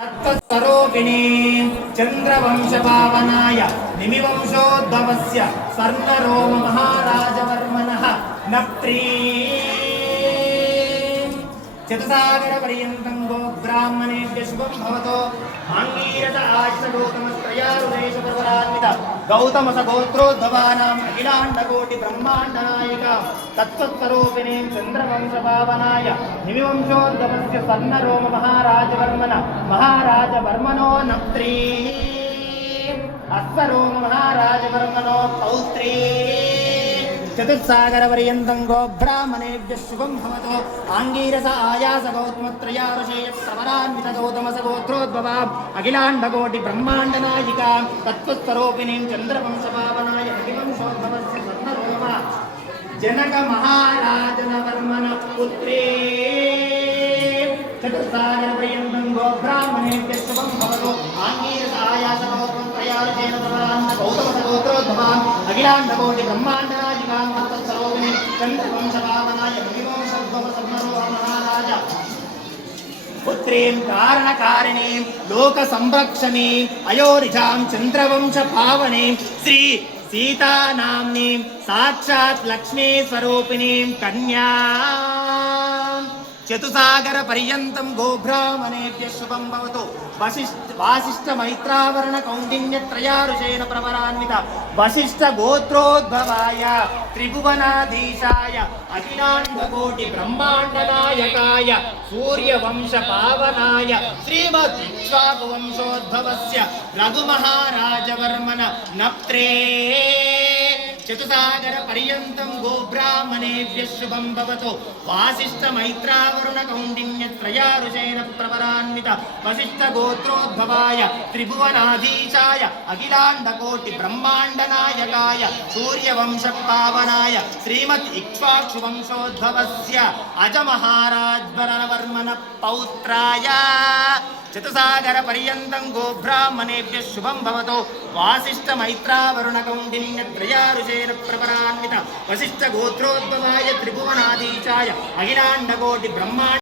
तत्स्वरूपिणी चंद्रवंशपावनाय निमिवंशोद्भवस्य स्वर्णरोम महाराजवर्मणः नप्त्री चतुसागरपर्यन्तं गोब्राह्मणेभ्यः शुभं भवतो आङ्गीरस आश्रगौतमस्त्रयारुदेशप्रवरान्वित गौतमसगोत्रोद्भवानाम् अखिलाण्डकोटिब्रह्माण्डनायिक तत्त्वस्वरूपिणीं चन्द्रवंशपावनाय निमिवंशोद्भवस्य स्वर्णरोम महाराजवर्मणो नप्त्री अश्वरोम महाराजवर्मणो पौत्री चतुस्सागरपर्यन्तं गोब्राह्मणेभ्यः शुभं भवतो आङ्गीरस आयास गौतमत्रयारुषेय प्रवरान्वित गौतमसगोत्रोद्भवाम् अखिलाण्डकोटिब्रह्माण्डनायिका तत्त्वस्वरूपिणीं चन्द्रवंशपावनाय निमिवंशोद्भवस्य स्वर्णरोम जनक महाराजवर्मण पुत्री चतुस्सागरपर्यन्तं गोब्राह्मणेभ्यः शुभं भवतो आङ्गीरस आयास गौतमत्रयारुषेय प्रवरान्वित गौतमसगोत्रोद्भवाम् अखिलाण्डकोटिब्रह्माण्डनायिकां तत्त्वस्वरूपिणीं चन्द्रवंशपावनाय निमिवंशोद्भवस्य महाराज पुत्रीं कारणकारिणीं लोकसंरक्षणीं अयोनिजां चन्द्रवंशपावनीं श्री सीतानाम्नीं साक्षात् लक्ष्मी स्वरूपिणीं कन्या चतुसागरपर्यन्तं गोब्राह्मणेभ्यः शुभं भवतु वासिष्ठमैत्रावरणकौण्डिन्यत्रयारुषेण प्रवरान्वित वसिष्ठगोत्रोद्भवाय त्रिभुवनाधीशाय अखिलाण्डकोटिब्रह्माण्डनायकाय सूर्यवंशपावनाय श्रीमद्इक्ष्वाकुवंशोद्भवस्य रघुमहाराजवर्मण नप्त्रे चतुसागरपर्यन्तं गोब्राह्मणेभ्यः शुभं भवतु वासिष्ठमैत्रावरुणकौण्डिन्यत्रयारुषेण प्रवरान्वित वसिष्ठगोत्रोद्भवाय त्रिभुवनाधीशाय अखिलाण्डकोटिब्रह्माण्डनायकाय सूर्यवंशपावनाय श्रीमद्इक्ष्वाकुवंशोद्भवस्य अजमहाराजवर्मण पौत्राय चतुसागरपर्यन्तं गोब्राह्मणेभ्यः शुभं भवतो वासिष्ठमैत्रावरुणकौण्डिन्यत्रयारुषेण प्रवरान्वित वसिष्ठगोत्रोद्भवाय त्रिभुवनाधीशाय अखिलाण्डकोटिब्रह्माण्ड